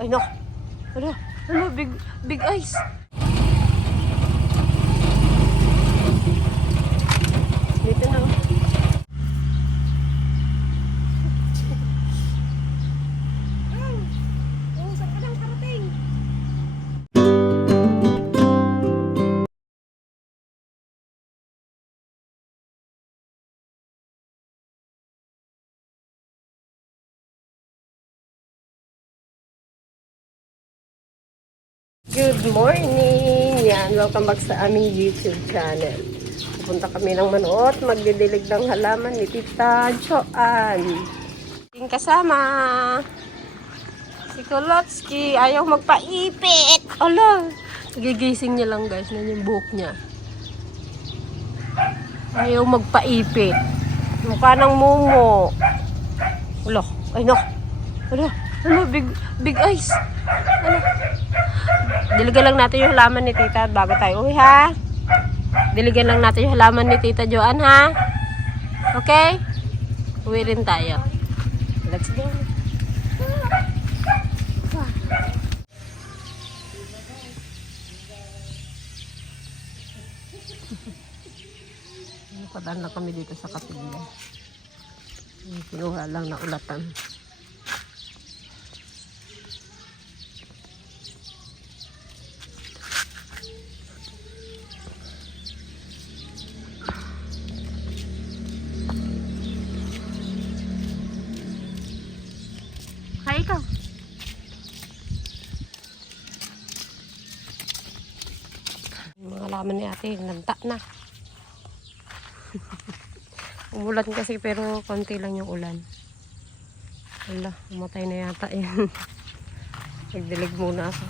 Ay, no. Ano? Ano? Big eyes. Dito na. Saan ka nang parating? Good morning! Yan, welcome back sa aming YouTube channel. Pupunta kami ng Manoot, magdidilig ng halaman ni Tita Joanne. Yung kasama, si Kolotsky, ayaw magpaipit. Ala, gigising niya lang guys, na yung buhok niya. Ayaw magpaipit. Mukha ng mumo. Ala, ay no. Ala, ano, big eyes. Ano? Diligan lang natin yung halaman ni Tita bago tayo uwi, ha? Diligan lang natin yung halaman ni Tita Joanne, ha? Okay? Uwi rin tayo. Let's go. Padaan na kami dito sa kapilya. Kinuha lang na ulatan. Hay ikaw. Yung mga laman ni ate, nanta na. Umulan kasi pero konti lang yung ulan. Wala, umatay na yata yan. Nagdilig muna ako.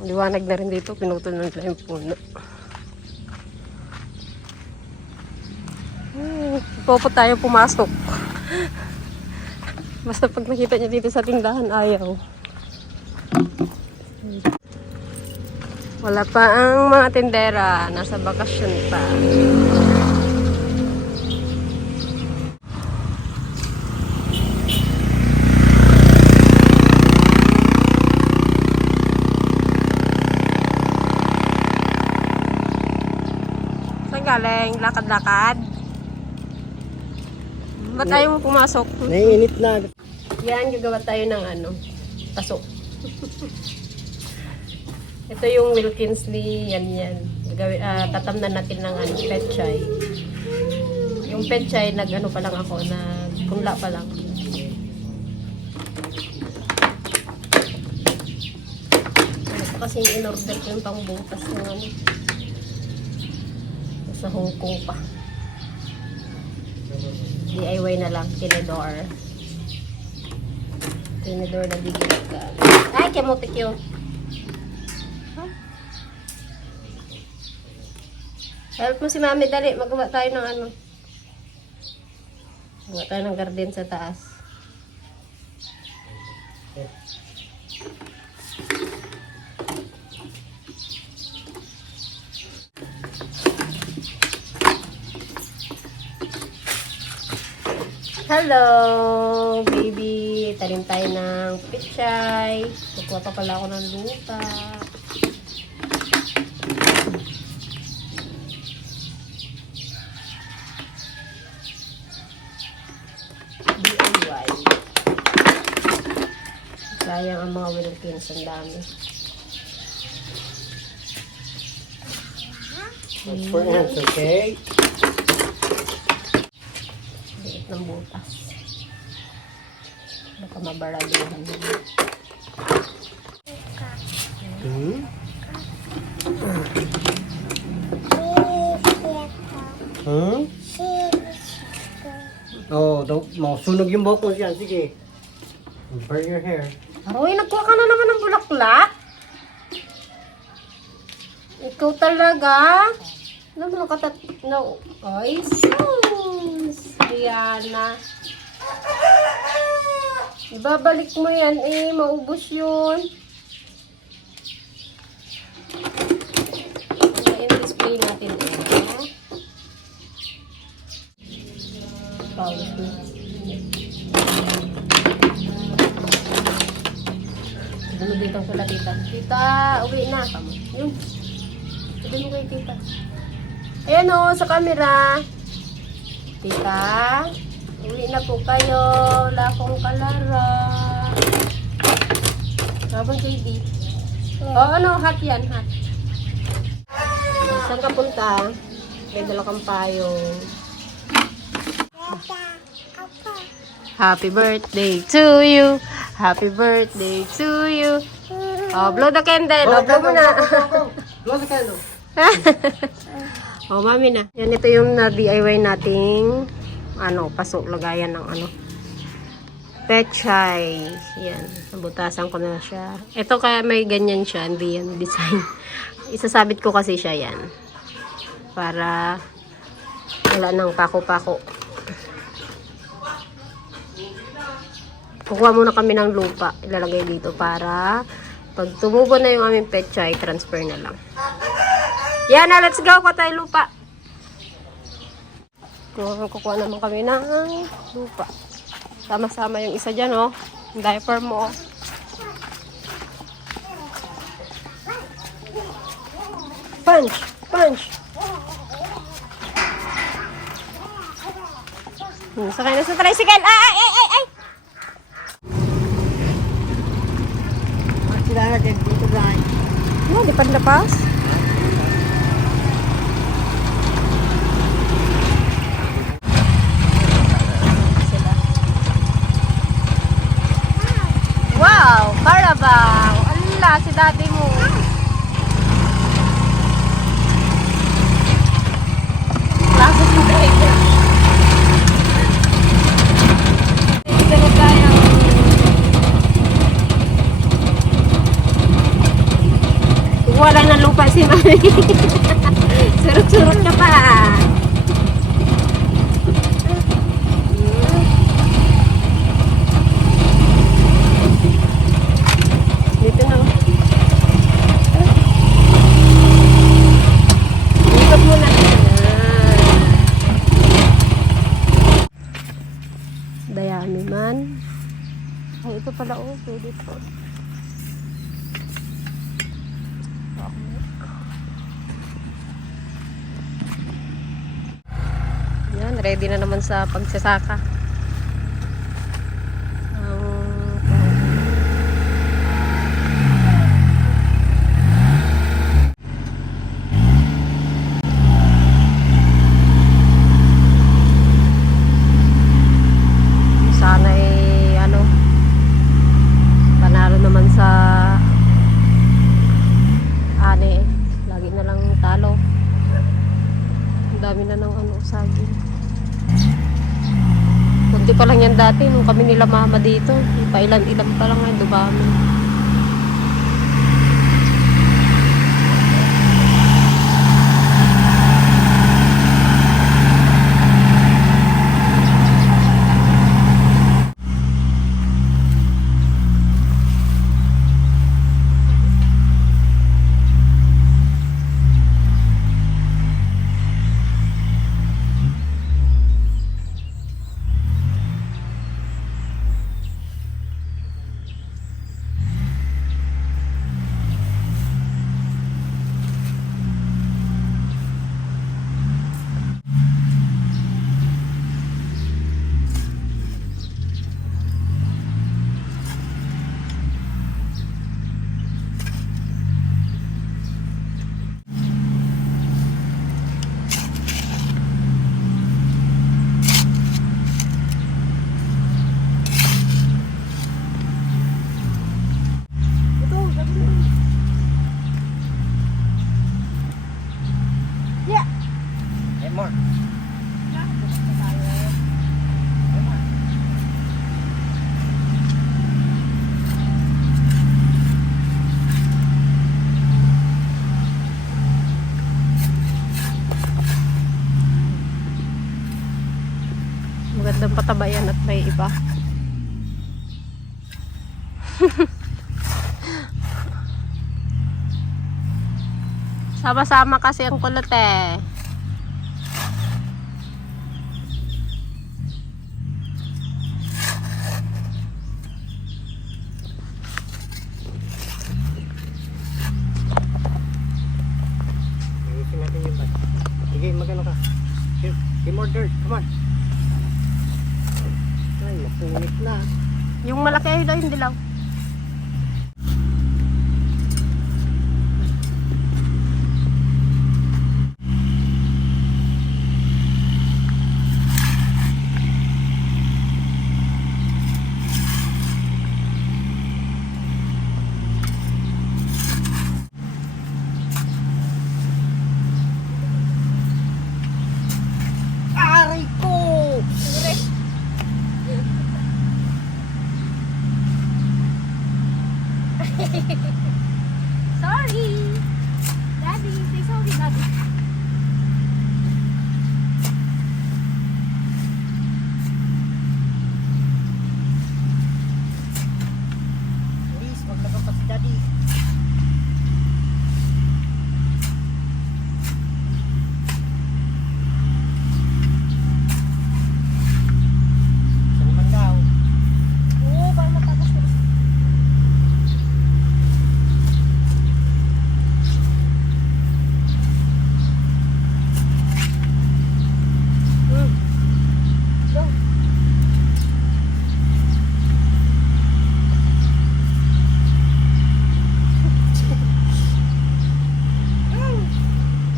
Liwanag na rin dito, pinutol ng nila yung puno. Popo tayo pumasok. Basta pag nakita niya dito sa tindahan, ayaw. Wala pa ang mga tindera, nasa bakasyon pa. Galing, lakad-lakad. Ba't ayaw mo pumasok? Naiinit na. Yan, gagawa tayo ng ano, paso. Ito yung Wilkins ni yan. Tatamnan natin ng ano, petchay. Yung petchay, nag-ano pa lang ako, nagkunla pa lang. Ito kasi in-order ko yung pangbutas ng ano. Sa Hong Kong pa. DIY na lang, tinidor. Tinidor na bigay ka. Ay, kamutik yun. Huh? Help mo si Mami, dali. Magawa tayo ng ano. Magawa tayo ng garden sa taas. Hello, baby. Tanim tayo ng pichay. Kukuha pa pala ako ng lupa. DIY. Sayang ang mga Wilkins. Ang dami. That's for ants, okay? Ng butas. Baka mabaraluhan. Masunog yung buhok mo siya. Sige. Burn your hair. Uy, nagkuha ka na naman ng bulaklak. Ikaw talaga. Ano mo nakatat... No. Ay, sus. Rihanna. Ibabalik mo yan eh. Maubos yun. I-display natin eh. Pawis na. Ano dito sila tita? Tita, uwi na. Tama. Yun. Sabi mo kay tita. Ayan o, sa camera. Tita, uwi na po kayo. Wala akong kalara. Sabon JD. O ano, hot yan, hot. Saan ka punta? May dala kang payong. Happy birthday to you. Happy birthday to you. Oh, blow the candle. Oh, blow mo na. Blow the candle. Oh, mami na. Yan, ito yung na-DIY nating paso, lagayan ng pechay. Yan, nabutasan ko na siya. Ito kaya may ganyan siya, hindi yan design. Isasabit ko kasi siya yan. Para wala nang pako-pako. Kukuha muna kami ng lupa, ilalagay dito para pag tumubo na yung aming pechay, transfer na lang. Yan na, let's go. Kuha tayo lupa. Kukuha naman kami ng lupa. Sama-sama yung isa dyan, oh. Yung diaper mo, oh. Punch! Punch! Sakay na sa tricycle. Ay! Ay! Ay! Ay! Sila na dito guys. No, di pa napas. Wow! Carabao! Ala, si daddy mo. Klase si driver. Dito tayo. Wala na lupa si mami. Surut-surut ka pa. Dito na. Ikot mo na. Dayami man. Ay, ito pala oh. Pwede po. Yan, ready na naman sa pagsasaka. Sana panalo naman sa ani. Lagi na lang talo. Ang dami na ng saging. Kunti pa lang yan dati nung kami nila mama dito. Pailan-ilan pa lang ngayon, dumami. Walang pataba yan at may iba. Sama-sama kasi ang kulot eh. Ayusin natin yung bag. Sige, magano ka. Give more dirt. Come on. Ay, mapunit na. Yung malaki ay yung dilaw. Aray ko! Sorry! Daddy, say sorry, Daddy. Please, maglagang pa si Daddy. Isa naman daw. Oo, para matapos ko. Go.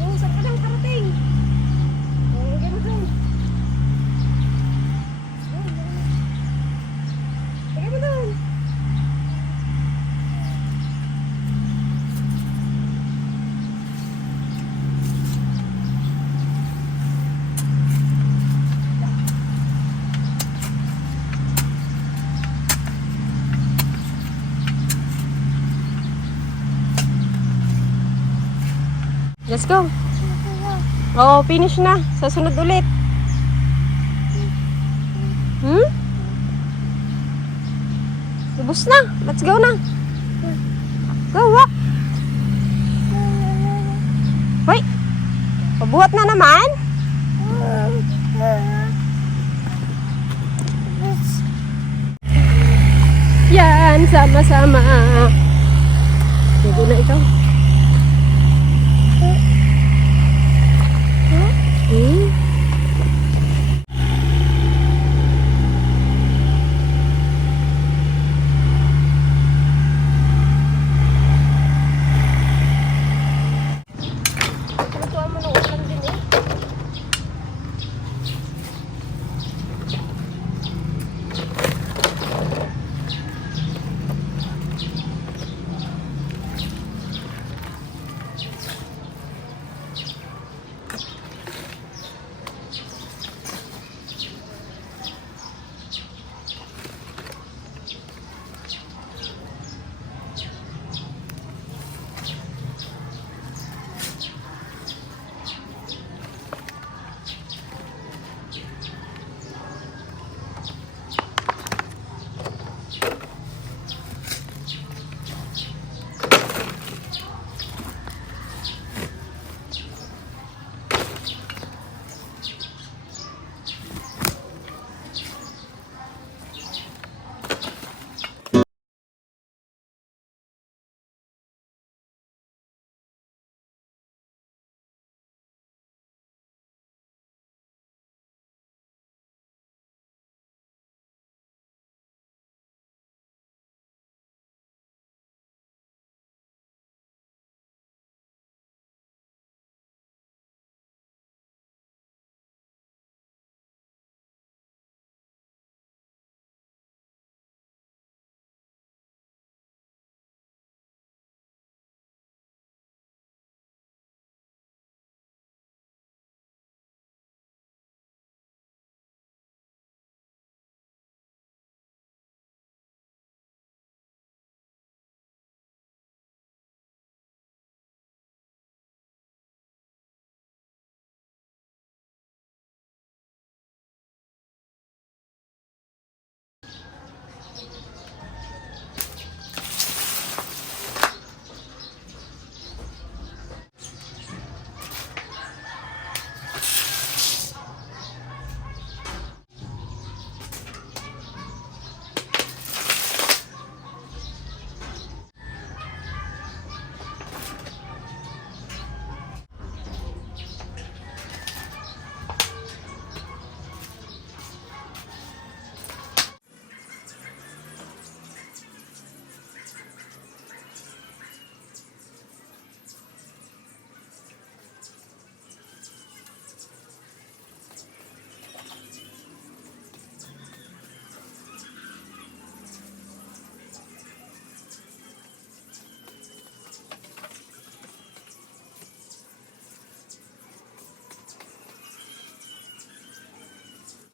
Oo, saan ka nang karating? Oo, lagay mo dun. Oo, lagay mo dun. Let's go. Oo, finish na. Sa sunod ulit. Hmm? Ubus na. Let's go na. Go, walk. Wait. Pabuhat na naman. Yan, sama-sama. Sige na ikaw. Hmm? Lutuan mo ng ulam din eh.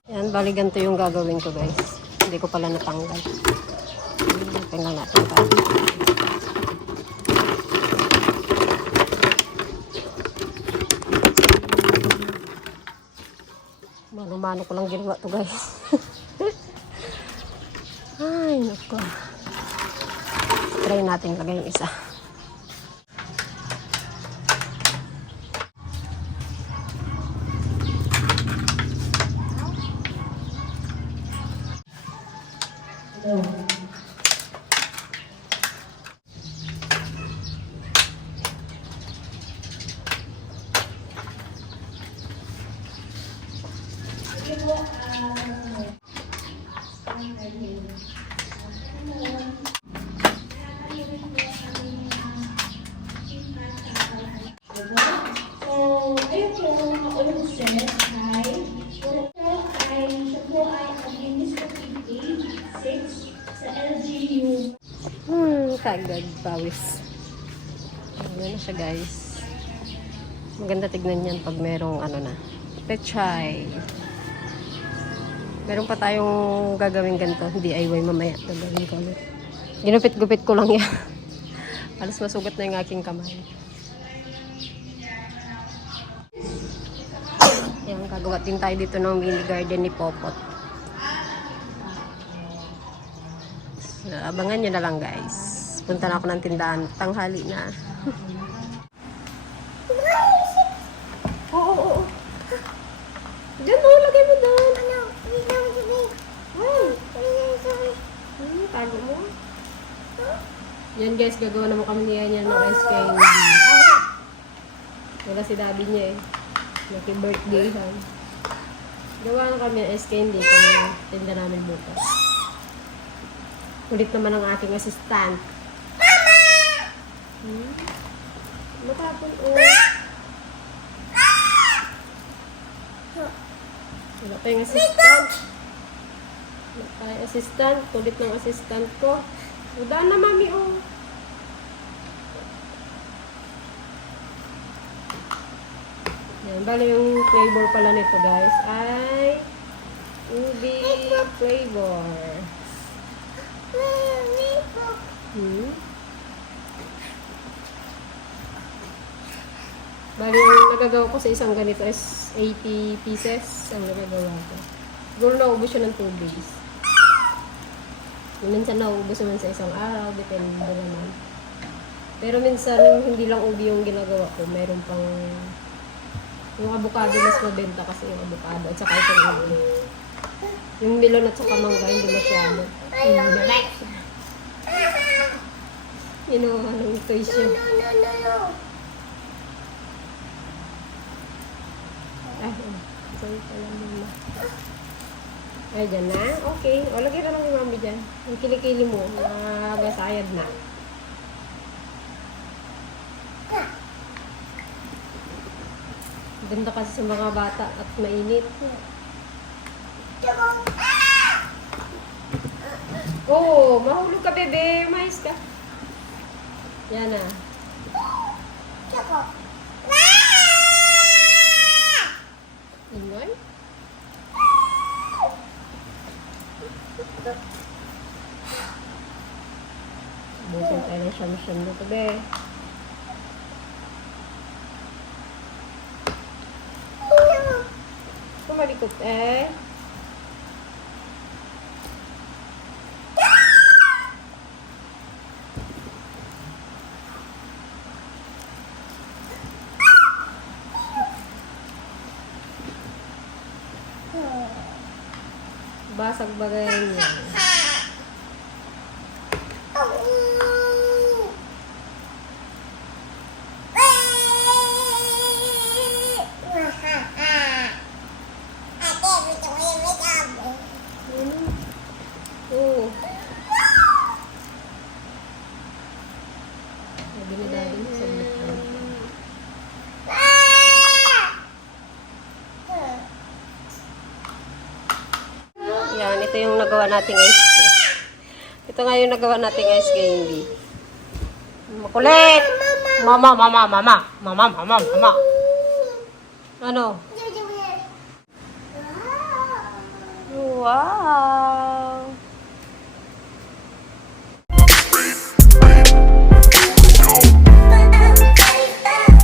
Yan, bali ganito yung gagawin ko guys. Hindi ko pala natanggal. Open lang natin pa. Mano-mano ko lang ginawa to guys. Ay, naku. Try natin lagay yung isa. Kagad pawis. Ayan na siya guys. Maganda tignan yan pag merong ano na. Pechay. Meron pa tayong gagawin ganito. DIY mamaya. Gagawin ko ulit. Ginupit-gupit ko lang yan. Halos masugat na yung aking kamay. Ayan, gagawa din tayo dito ng mini garden ni Popot. So, abangan nyo na lang guys. Punta na ako ng tindahan. Tanghali na. Oo. Diyan mo, lagay mo doon. Tago mo. Yan guys, gagawa naman kami niya ng ice cream. Wala si daddy niya eh. Naki-birthday han. Gawa na kami ng ice candy kung tinda namin bukas. Kulit naman ang aking assistant. Matapon wala pa yung assistant. Wala pa yung assistant. Kulit ng assistant ko. Udaan na mami Yan, bali yung flavor pala nito guys ay ubi flavor. Bali, yung nagagawa ko sa isang ganito is 80 pieces ang nagagawa ko. Siguro naubos siya ng 2 days. Minsan naubos naman sa isang araw, depende naman. Pero minsan, hindi lang ubi yung ginagawa ko. Meron pang yung avocado mas mabenta kasi yung avocado at saka itong ubi. Yung melon at saka mangga, hindi masyado. You know, anong toy siya. Sorry pala muna. Ay, dyan na. Okay. O, lagay na lang yung mami dyan. Yung kilikili mo, nagasayad na. Ganda kasi sa mga bata at mainit. Oo, mahulog ka, bebe. Mais ka. Yan na. Ingay? Busin tayo ng siyam-siyam dito, be. Kumalikot, eh. Basag bagay niya. Oo. Sabi ni daddy niya sa yan, ito yung nagawa nating ice cream. Ito nga yung nagawa nating ice candy. Makulit! Mama. Ano? Wow!